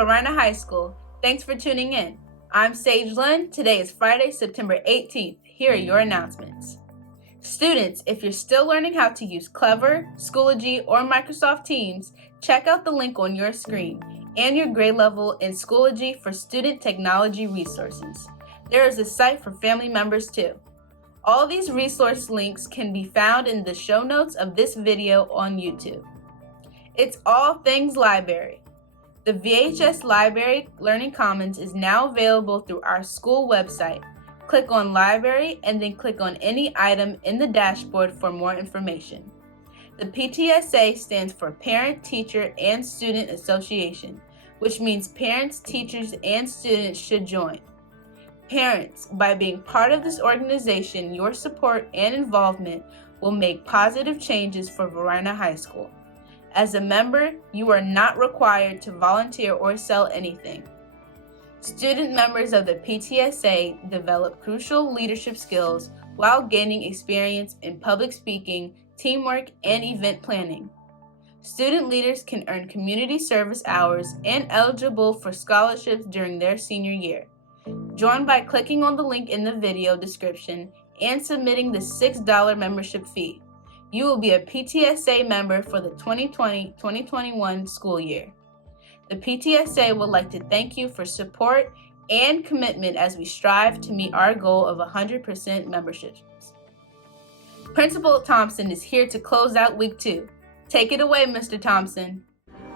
Varina High School. Thanks for tuning in. I'm Sage Lynn. Today is Friday, September 18th. Here are your announcements. Students, if you're still learning how to use Clever, Schoology, or Microsoft Teams, check out the link on your screen and your grade level in Schoology for student technology resources. There is a site for family members too. All these resource links can be found in the show notes of this video on YouTube. It's all things library. The VHS Library Learning Commons is now available through our school website. Click on Library and then click on any item in the dashboard for more information. The PTSA stands for Parent, Teacher, and Student Association, which means parents, teachers, and students should join. Parents, by being part of this organization, your support and involvement will make positive changes for Varina High School. As a member, you are not required to volunteer or sell anything. Student members of the PTSA develop crucial leadership skills while gaining experience in public speaking, teamwork, and event planning. Student leaders can earn community service hours and eligible for scholarships during their senior year. Join by clicking on the link in the video description and submitting the $6 membership fee. You will be a PTSA member for the 2020-2021 school year. The PTSA would like to thank you for support and commitment as we strive to meet our goal of 100% memberships. Principal Thompson is here to close out week 2. Take it away, Mr. Thompson.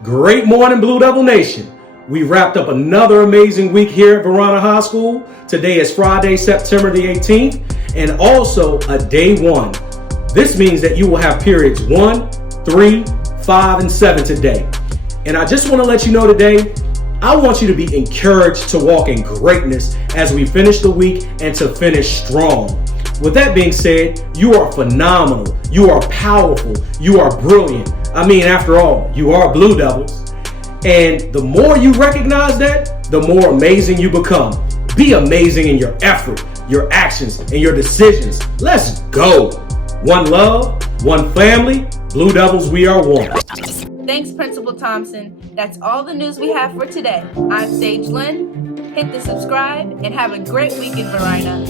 Great morning, Blue Devil Nation. We wrapped up another amazing week here at Varina High School. Today is Friday, September the 18th, and also a day 1. This means that you will have periods 1, 3, 5, and 7 today. And I just want to let you know today, I want you to be encouraged to walk in greatness as we finish the week and to finish strong. With that being said, you are phenomenal. You are powerful. You are brilliant. I mean, after all, you are Blue Devils. And the more you recognize that, the more amazing you become. Be amazing in your effort, your actions, and your decisions. Let's go. One love, one family. Blue Devils, we are one. Thanks, Principal Thompson. That's all the news we have for today. I'm Sage Lynn. Hit the subscribe and have a great week in Varina.